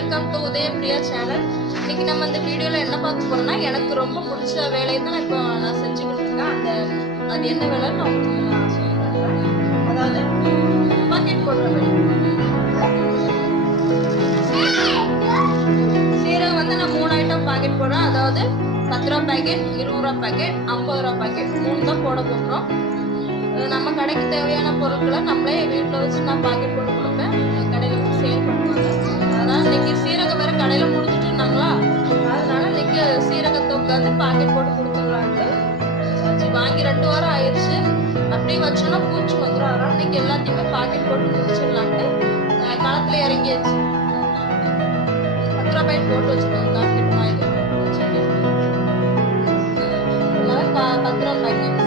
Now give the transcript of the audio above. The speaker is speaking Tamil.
Welcome to உதயபிரியா channel. இன்னைக்கு நம்ம இந்த வீடியோவில் என்ன பார்க்க போறோம்னா, எனக்கு ரொம்ப பிடிச்ச வேலையை தான் இப்போ நான் செஞ்சுக்கிட்டு இருக்கேன். அது என்ன வேலைன்னு நான் உங்களுக்கு சொல்லிடுறேன். அதாவது பாக்கெட் போடுற வேலை. சீரகம் வந்து நான் 3 ஐட்டம் பாக்கெட் போடுறேன். அதாவது 10 ரூபா பாக்கெட், 20 ரூபா பாக்கெட், 50 ரூபா பாக்கெட் 3 தான் போட போகிறோம். நம்ம கடைக்கு தேவையான பொருட்களை நம்மளே வீட்டில் வச்சு நான் பாக்கெட் போட்டு கொடுப்பேன். கடையில் வச்சு சேல் பண்ணுவாங்க. அதனால் இன்னைக்கு சீரகம் வேறு கடையில் முடிச்சுட்டு இருந்தாங்களா, அதனால இன்னைக்கு சீரகத்தை உட்காந்து பாக்கெட் போட்டு கொடுத்துடலான்ட்டு வச்சு வாங்கி 2 வாரம் ஆயிடுச்சு. அப்படியே வச்சோன்னா பூச்சி வந்துடும். அதனால் இன்னைக்கு எல்லாத்தையுமே பாக்கெட் போட்டு முடிச்சிடலான்ட்டு களத்தில் இறங்கியாச்சு. 10 ரூபா பாக்கெட் போட்டு வச்சுருக்கோம். பாக்கெட் வாங்கி 10 ரூபா பாக்கெட்